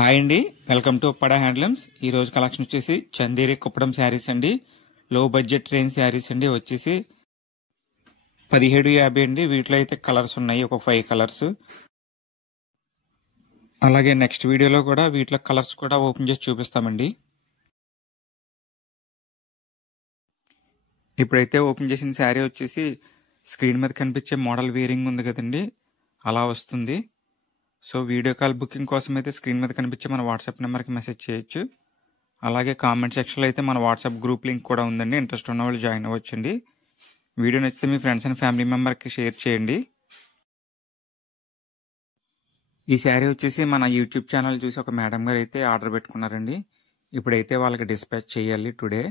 Hi అండి, welcome to పడా handlooms. ఈ రోజు కలెక్షన్ వచ్చేసి చందేరి కుప్పడం శారీస్ అండి. లో బడ్జెట్ రేంజ్ శారీస్ అండి. వచ్చేసి 1750 అండి. వీటిలో అయితే కలర్స్ ఉన్నాయి, ఒక 5 కలర్స్. అలాగే నెక్స్ట్ వీడియోలో కూడా వీటిలో కలర్స్ కూడా ఓపెన్ చేసి చూపిస్తామండి. ఇప్పుడైతే ఓపెన్ చేసిన శారీ వచ్చేసి స్క్రీన్ మీద కనిపించే మోడల్ వేరింగ్ ఉంది కదండి, అలా వస్తుంది. సో వీడియో కాల్ బుకింగ్ కోసం అయితే స్క్రీన్ మీద కనిపించే మన వాట్సాప్ నెంబర్కి మెసేజ్ చేయొచ్చు. అలాగే కామెంట్ సెక్షన్లో అయితే మన వాట్సాప్ గ్రూప్ లింక్ కూడా ఉందండి. ఇంట్రెస్ట్ ఉన్న వాళ్ళు జాయిన్ అవ్వచ్చండి. వీడియో నచ్చితే మీ ఫ్రెండ్స్ అండ్ ఫ్యామిలీ మెంబర్కి షేర్ చేయండి. ఈ శారీ వచ్చేసి మన యూట్యూబ్ ఛానల్ చూసి ఒక మేడం గారు అయితే ఆర్డర్ పెట్టుకున్నారండి. ఇప్పుడైతే వాళ్ళకి డిస్పాచ్ చేయాలి టుడే.